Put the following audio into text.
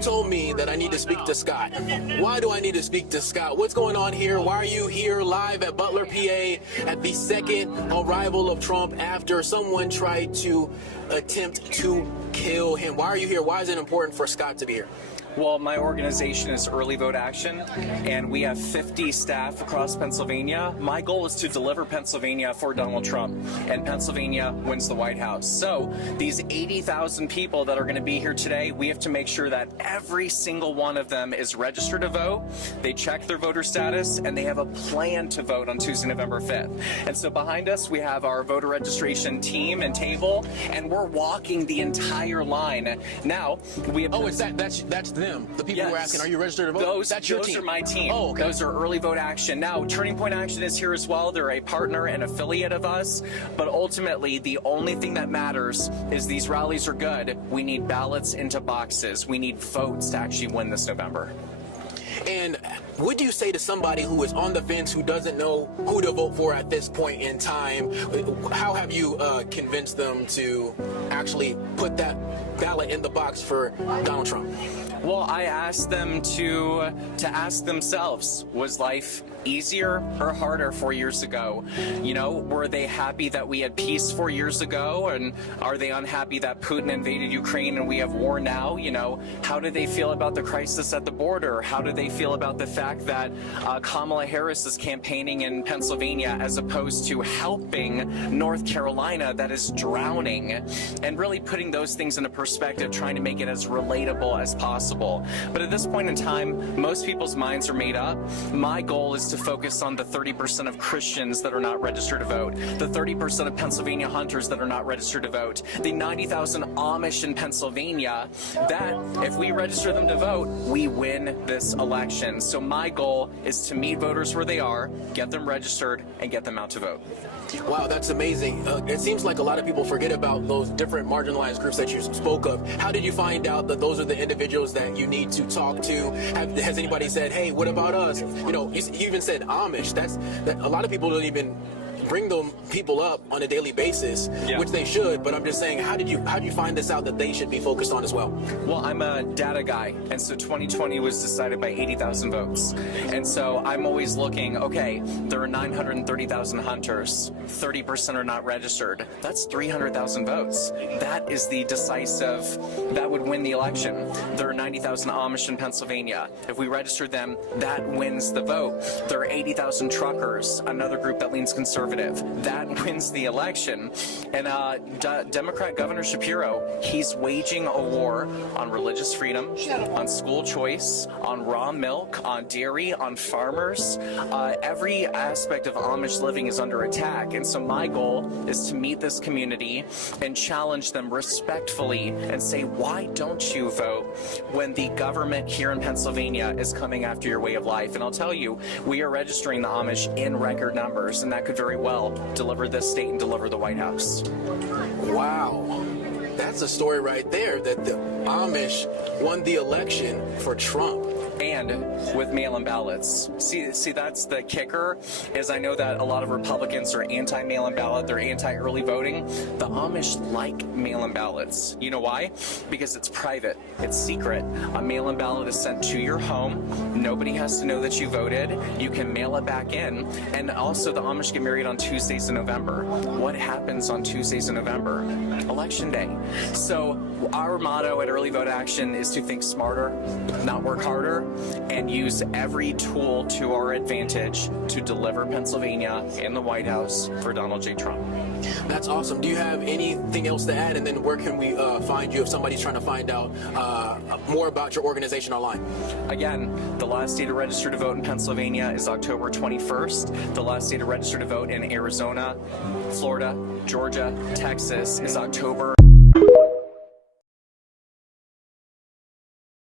told me that I need to speak to Scott. Why do I need to speak to Scott? What's going on here? Why are you here live at Butler, PA, at the second arrival of Trump after someone tried to attempt to kill him? Why are you here? Why is it important for Scott to be here? Well, my organization is Early Vote Action, and we have 50 staff across Pennsylvania. My goal is to deliver Pennsylvania for Donald Trump, and Pennsylvania wins the White House. So these 80,000 people that are going to be here today, we have to make sure that every single one of them is registered to vote, they check their voter status, and they have a plan to vote on Tuesday, November 5th. And so behind us, we have our voter registration team and table, and we're walking the entire line. Now, we have... Oh, that's them. The people who are asking, are you registered to vote? That's your team. Those are my team. Oh, okay. Those are Early Vote Action. Now, Turning Point Action is here as well. They're a partner and affiliate of us. But ultimately, the only thing that matters is these rallies are good. We need ballots into boxes. We need votes to actually win this November. And what do you say to somebody who is on the fence, who doesn't know who to vote for at this point in time? How have you convinced them to actually put that ballot in the box for Donald Trump? Well, I asked them to ask themselves, was life easier or harder 4 years ago? You know, were they happy that we had peace 4 years ago? And are they unhappy that Putin invaded Ukraine and we have war now? You know, how do they feel about the crisis at the border? How do they feel about the fact that Kamala Harris is campaigning in Pennsylvania as opposed to helping North Carolina that is drowning? And really putting those things into perspective, trying to make it as relatable as possible. But at this point in time, most people's minds are made up. My goal is to focus on the 30% of Christians that are not registered to vote, the 30% of Pennsylvania hunters that are not registered to vote, the 90,000 Amish in Pennsylvania, that if we register them to vote, we win this election. So my goal is to meet voters where they are, get them registered, and get them out to vote. Wow, that's amazing. It seems like a lot of people forget about those different marginalized groups that you spoke of. How did you find out that those are the individuals that you need to talk to? Has anybody said, hey, what about us? You know, you even said Amish. A lot of people don't even bring them people up on a daily basis, which they should, but I'm just saying, how did you find this out that they should be focused on as well? Well, I'm a data guy, and so 2020 was decided by 80,000 votes. And so I'm always looking, okay, there are 930,000 hunters, 30% are not registered. That's 300,000 votes. That is the decisive, that would win the election. There are 90,000 Amish in Pennsylvania. If we register them, that wins the vote. There are 80,000 truckers, another group that leans conservative. That wins the election. And Democrat Governor Shapiro, he's waging a war on religious freedom, on school choice, on raw milk, on dairy, on farmers. Every aspect of Amish living is under attack. And so my goal is to meet this community and challenge them respectfully and say, why don't you vote when the government here in Pennsylvania is coming after your way of life? And I'll tell you, we are registering the Amish in record numbers, and that could very well deliver this state and deliver the White House. Wow. That's a story right there, that the Amish won the election for Trump. And with mail-in ballots. See, that's the kicker, is I know that a lot of Republicans are anti-mail-in ballot, they're anti-early voting. The Amish like mail-in ballots. You know why? Because it's private, it's secret. A mail-in ballot is sent to your home. Nobody has to know that you voted. You can mail it back in. And also the Amish get married on Tuesdays in November. What happens on Tuesdays in November? Election day. So our motto at Early Vote Action is to think smarter, not work harder, and use every tool to our advantage to deliver Pennsylvania and the White House for Donald J. Trump. That's awesome. Do you have anything else to add? And then where can we find you if somebody's trying to find out more about your organization online? Again, the last day to register to vote in Pennsylvania is October 21st. The last day to register to vote in Arizona, Florida, Georgia, Texas is October